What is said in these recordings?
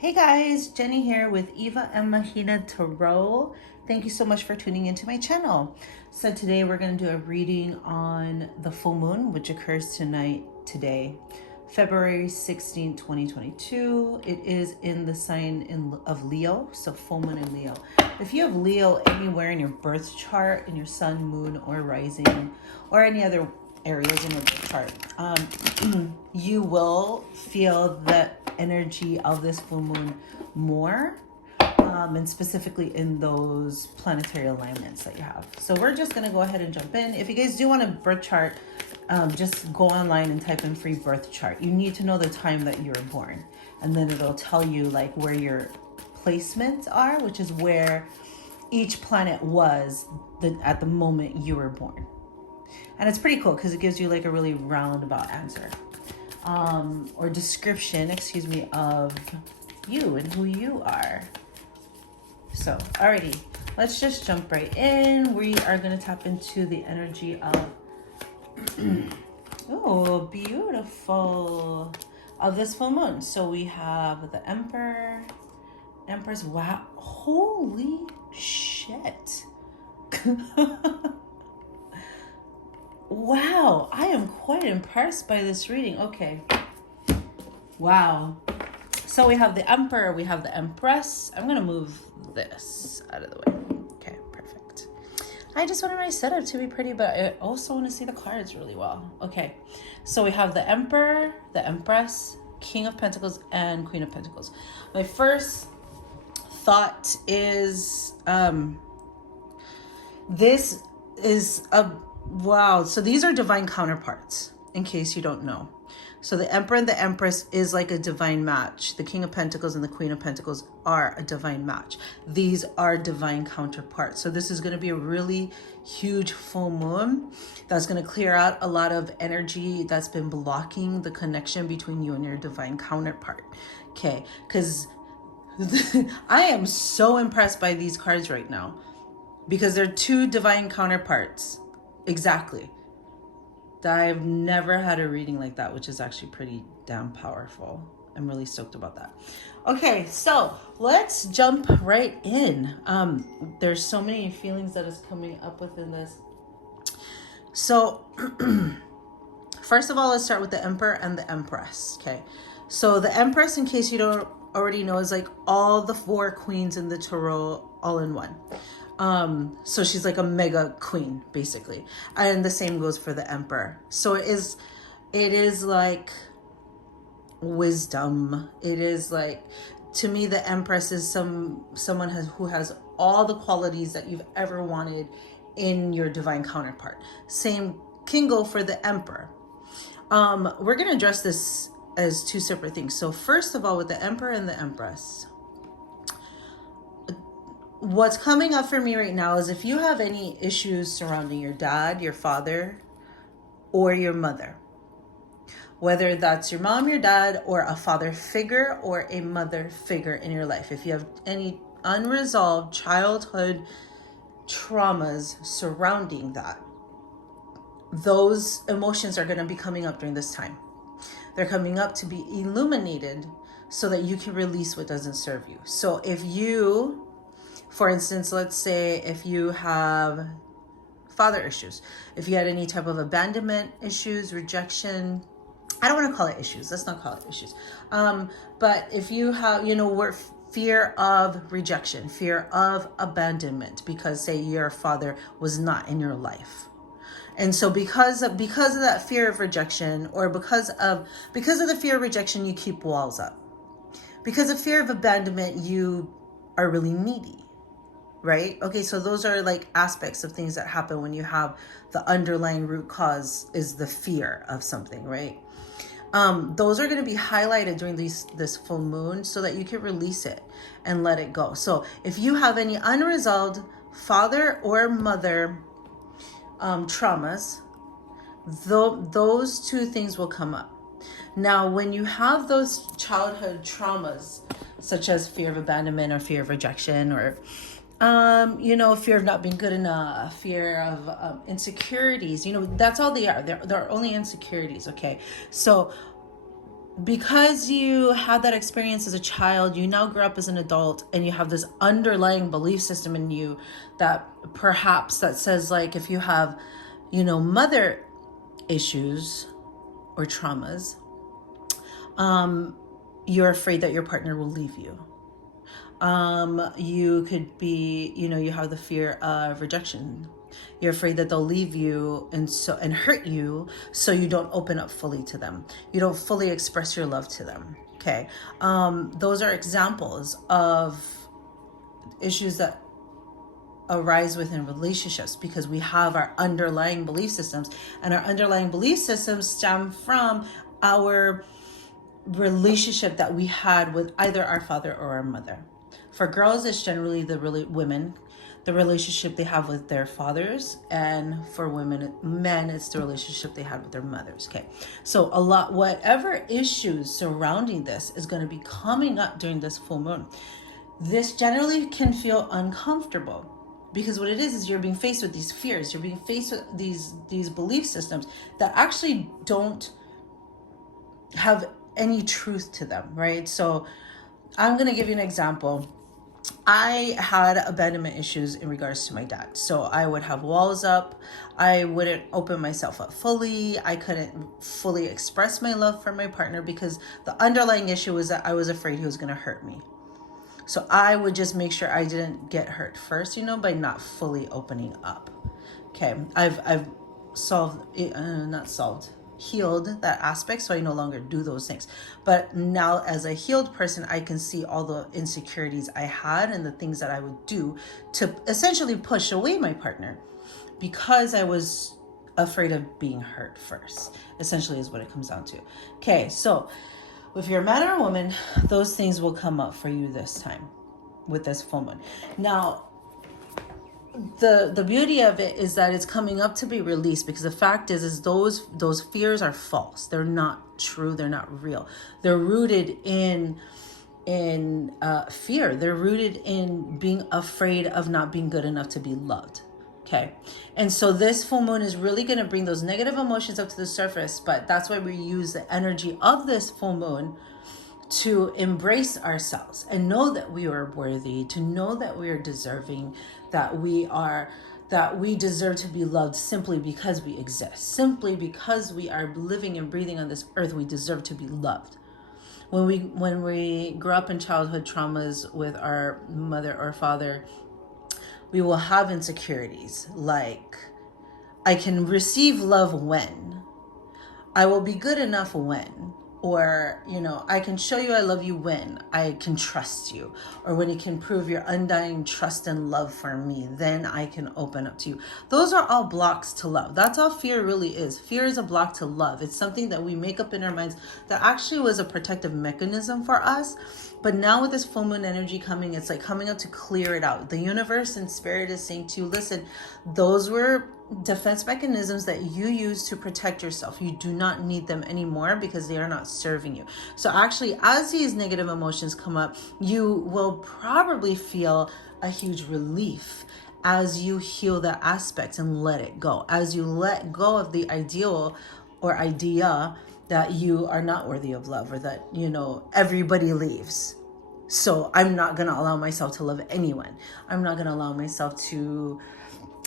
Hey guys, Jenny here with Eva and Mahina Tarot. Thank you so much for tuning into my channel. So today we're going to do a reading on the full moon, which occurs today, February 16, 2022. It is in the sign of Leo, so full moon in Leo. If you have Leo anywhere in your birth chart, in your sun, moon, or rising, or any other areas in your chart, you will feel the energy of this full moon more, and specifically in those planetary alignments that you have. So we're just going to go ahead and jump in. If you guys do want a birth chart, just go online and type in free birth chart. You need to know the time that you were born, and then it'll tell you like where your placements are, which is where each planet was at the moment you were born. And it's pretty cool because it gives you like a really roundabout answer, or description, of you and who you are. So, alrighty, let's just jump right in. We are going to tap into the energy of, oh, beautiful, of this full moon. So we have the Empress. Wow, holy shit. Wow, I am quite impressed by this reading. Okay. Wow. So we have the Emperor, we have the Empress. I'm going to move this out of the way. Okay, perfect. I just wanted my setup to be pretty, but I also want to see the cards really well. Okay. So we have the Emperor, the Empress, King of Pentacles, and Queen of Pentacles. My first thought is this is a wow. So these are divine counterparts, in case you don't know. So the Emperor and the Empress is like a divine match. The King of Pentacles and the Queen of Pentacles are a divine match. These are divine counterparts. So this is going to be a really huge full moon that's going to clear out a lot of energy that's been blocking the connection between you and your divine counterpart. Okay, because I am so impressed by these cards right now, because they're two divine counterparts. Exactly. I've never had a reading like that, which is actually pretty damn powerful. I'm really stoked about that. Okay, so let's jump right in. There's so many feelings that is coming up within this. So first of all, let's start with the Emperor and the Empress. Okay, so the Empress, in case you don't already know, is like all the four queens in the tarot all in one. So she's like a mega queen, basically. And the same goes for the Emperor. So it is like wisdom. It is like, to me, the Empress is someone who has all the qualities that you've ever wanted in your divine counterpart. Same can go for the Emperor. We're going to address this as two separate things. So first of all, with the Emperor and the Empress, what's coming up for me right now is if you have any issues surrounding your dad, your father, or your mother, whether that's your mom, your dad, or a father figure or a mother figure in your life, if you have any unresolved childhood traumas surrounding that, those emotions are going to be coming up during this time. They're coming up to be illuminated so that you can release what doesn't serve you. So if you, for instance, let's say if you have father issues, if you had any type of abandonment issues, rejection, I don't want to call it issues. Let's not call it issues. But if you have, fear of rejection, fear of abandonment, because say your father was not in your life. And so because of that fear of rejection, or because of the fear of rejection, you keep walls up. Because of fear of abandonment, you are really needy. Right? Okay, so those are like aspects of things that happen when you have the underlying root cause is the fear of something, right? Those are going to be highlighted during this full moon so that you can release it and let it go. So if you have any unresolved father or mother traumas, those two things will come up. Now, when you have those childhood traumas, such as fear of abandonment or fear of rejection, or fear of not being good enough, fear of insecurities, that's all they are. They're only insecurities, okay? So because you had that experience as a child, you now grow up as an adult and you have this underlying belief system in you that perhaps that says, like, if you have, mother issues or traumas, you're afraid that your partner will leave you. You could be, you have the fear of rejection. You're afraid that they'll leave you and hurt you, so you don't open up fully to them. You don't fully express your love to them. Okay. Those are examples of issues that arise within relationships because we have our underlying belief systems, and our underlying belief systems stem from our relationship that we had with either our father or our mother. For girls, it's generally women, the relationship they have with their fathers, and for men, it's the relationship they had with their mothers. Okay, so whatever issues surrounding this is going to be coming up during this full moon. This generally can feel uncomfortable because what it is you're being faced with these fears, you're being faced with these belief systems that actually don't have any truth to them, right? So I'm going to give you an example. I had abandonment issues in regards to my dad. So I would have walls up. I wouldn't open myself up fully. I couldn't fully express my love for my partner because the underlying issue was that I was afraid he was going to hurt me. So I would just make sure I didn't get hurt first, by not fully opening up. Okay, I've healed that aspect, so I no longer do those things. But now as a healed person, I can see all the insecurities I had and the things that I would do to essentially push away my partner because I was afraid of being hurt first, essentially is what it comes down to. Okay, so if you're a man or a woman, those things will come up for you this time with this full moon. Now, the beauty of it is that it's coming up to be released, because the fact is those fears are false. They're not true. They're not real. They're rooted in fear. They're rooted in being afraid of not being good enough to be loved. Okay. And so this full moon is really going to bring those negative emotions up to the surface, but that's why we use the energy of this full moon to embrace ourselves and know that we are worthy, to know that we are deserving, that we deserve to be loved simply because we exist. Simply because we are living and breathing on this earth, we deserve to be loved. When we grow up in childhood traumas with our mother or father, we will have insecurities like, I can receive love when, I will be good enough when, or, I can show you I love you when I can trust you, or when you can prove your undying trust and love for me, then I can open up to you. Those are all blocks to love. That's all fear really is. Fear is a block to love. It's something that we make up in our minds that actually was a protective mechanism for us. But now with this full moon energy coming, it's like coming up to clear it out. The universe and spirit is saying to you, listen, those were defense mechanisms that you use to protect yourself. You do not need them anymore because they are not serving you. So actually, as these negative emotions come up, you will probably feel a huge relief as you heal that aspect and let it go. As you let go of the ideal or idea that you are not worthy of love, or that, everybody leaves. So I'm not going to allow myself to love anyone. I'm not going to allow myself to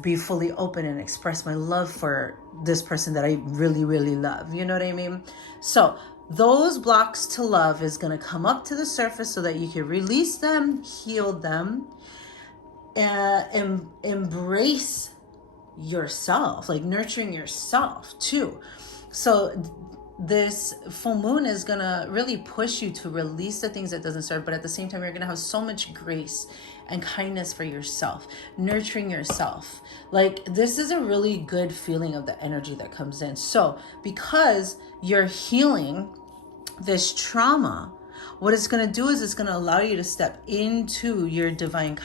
be fully open and express my love for this person that I really, really love. You know what I mean? So those blocks to love is going to come up to the surface so that you can release them, heal them, and embrace yourself, like nurturing yourself too. So this full moon is going to really push you to release the things that doesn't serve, but at the same time, you're going to have so much grace and kindness for yourself, nurturing yourself. Like, this is a really good feeling of the energy that comes in. So because you're healing this trauma, what it's going to do is it's going to allow you to step into your divine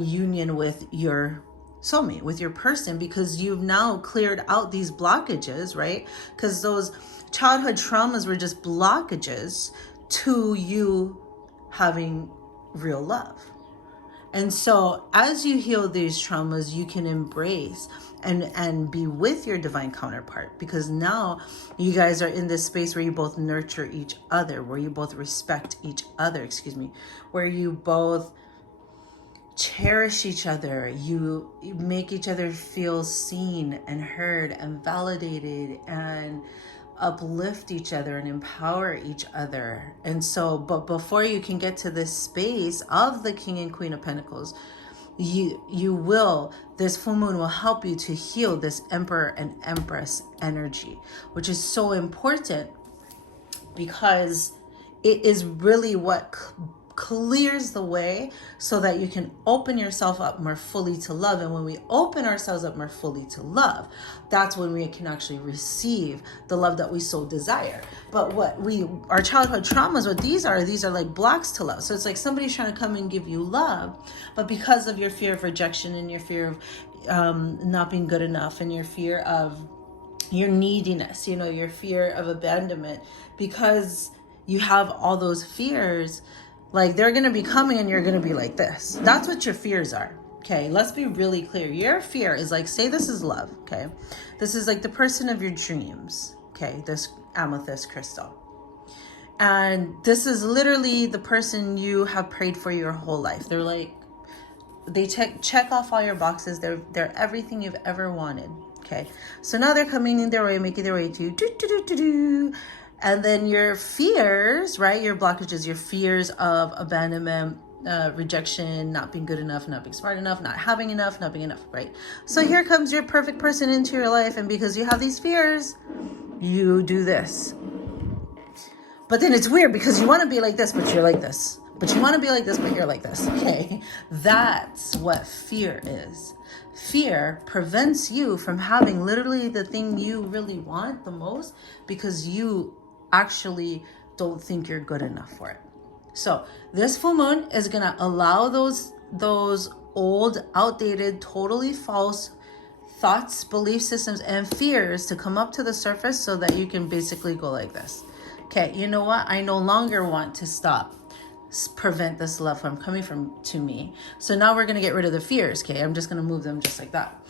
union with your soulmate, with your person, because you've now cleared out these blockages, right? Because those childhood traumas were just blockages to you having real love. And so as you heal these traumas, you can embrace and be with your divine counterpart, because now you guys are in this space where you both nurture each other, where you both respect each other, where you both cherish each other, you make each other feel seen and heard and validated, and uplift each other and empower each other. And so, but before you can get to this space of the King and Queen of Pentacles, this full moon will help you to heal this Emperor and Empress energy, which is so important because it is really what clears the way so that you can open yourself up more fully to love. And when we open ourselves up more fully to love, that's when we can actually receive the love that we so desire. But our childhood traumas, what these are like blocks to love. So it's like somebody's trying to come and give you love, but because of your fear of rejection and your fear of not being good enough, and your fear of your neediness, your fear of abandonment, because you have all those fears, like they're going to be coming and you're going to be like this. That's what your fears are. Okay, let's be really clear. Your fear is like, say this is love. Okay, this is like the person of your dreams. Okay, this amethyst crystal. And this is literally the person you have prayed for your whole life. They're like, they check off all your boxes. They're everything you've ever wanted. Okay, so now they're coming in their way, making their way to you. And then your fears, right? Your blockages, your fears of abandonment, rejection, not being good enough, not being smart enough, not having enough, not being enough, right? So here comes your perfect person into your life. And because you have these fears, you do this. But then it's weird because you want to be like this, but you're like this. But you want to be like this, but you're like this. Okay, that's what fear is. Fear prevents you from having literally the thing you really want the most, because you actually don't think you're good enough for it. So this full moon is going to allow those old, outdated, totally false thoughts, belief systems, and fears to come up to the surface so that you can basically go like this. Okay, you know what? I no longer want to prevent this love from coming to me. So now we're going to get rid of the fears. Okay, I'm just going to move them just like that.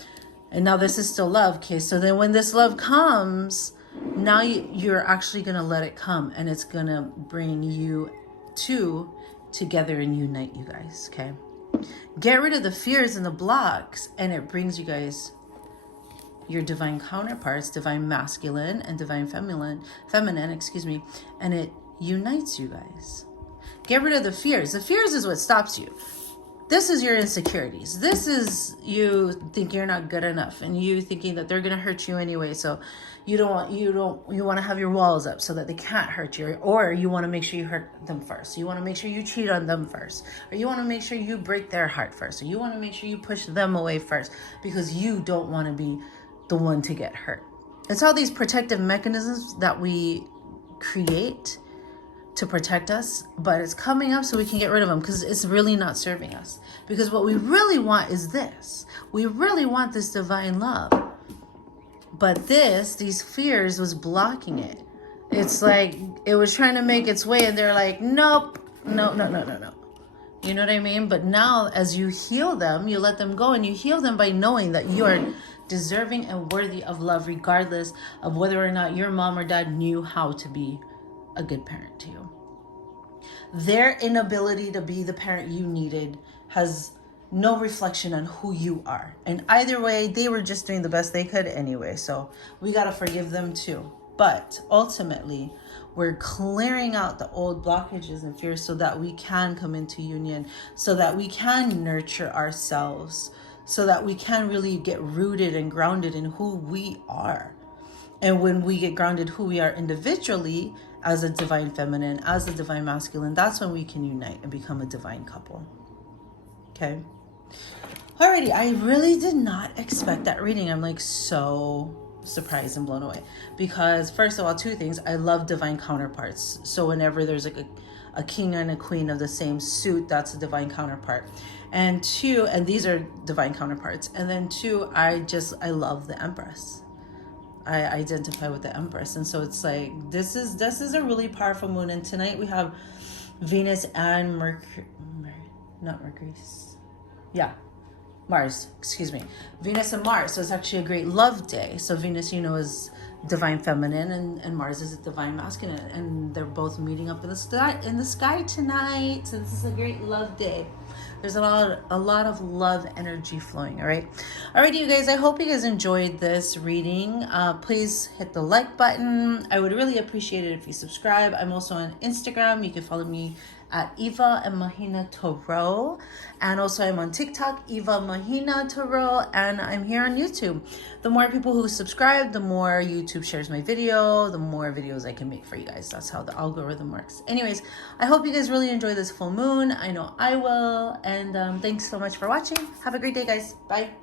And now this is still love. Okay, so then when this love comes, now you're actually going to let it come, and it's going to bring you two together and unite you guys. Okay, get rid of the fears and the blocks, and it brings you guys your divine counterparts, divine masculine and divine feminine, and it unites you guys. Get rid of the fears. The fears is what stops you. This is your insecurities. This is you think you're not good enough, and you thinking that they're going to hurt you anyway. So you want to have your walls up so that they can't hurt you, or you want to make sure you hurt them first. You want to make sure you cheat on them first, or you want to make sure you break their heart first, or you want to make sure you push them away first because you don't want to be the one to get hurt. It's all these protective mechanisms that we create to protect us, but it's coming up so we can get rid of them because it's really not serving us. Because what we really want is this. We really want this divine love. But these fears was blocking it. It's like it was trying to make its way, and they're like, nope, no. You know what I mean? But now as you heal them, you let them go, and you heal them by knowing that you are deserving and worthy of love, regardless of whether or not your mom or dad knew how to be a good parent to you. Their inability to be the parent you needed has no reflection on who you are. And either way, they were just doing the best they could anyway. So we got to forgive them too. But ultimately, we're clearing out the old blockages and fears so that we can come into union, so that we can nurture ourselves, so that we can really get rooted and grounded in who we are. And when we get grounded who we are individually, as a divine feminine, as a divine masculine, that's when we can unite and become a divine couple. Okay? Alrighty, I really did not expect that reading. I'm like so surprised and blown away. Because first of all, two things. I love divine counterparts. So whenever there's like a king and a queen of the same suit, that's a divine counterpart. And two, and these are divine counterparts. And then two, I love the Empress. I identify with the Empress. And so it's like, this is a really powerful moon. And tonight we have Venus and Mercury, Mars, excuse me. Venus and Mars. So it's actually a great love day. So Venus, you know, is divine feminine, and Mars is divine masculine. And they're both meeting up in the sky tonight. So this is a great love day. There's a lot of love energy flowing. All right. Alrighty, you guys. I hope you guys enjoyed this reading. Please hit the like button. I would really appreciate it if you subscribe. I'm also on Instagram. You can follow me at Eva and Mahina Tarot. And also I'm on TikTok, Eva Mahina Tarot. And I'm here on YouTube. The more people who subscribe, the more YouTube shares my video, the more videos I can make for you guys. That's how the algorithm works. Anyways, I hope you guys really enjoy this full moon. I know I will. And thanks so much for watching. Have a great day, guys. Bye.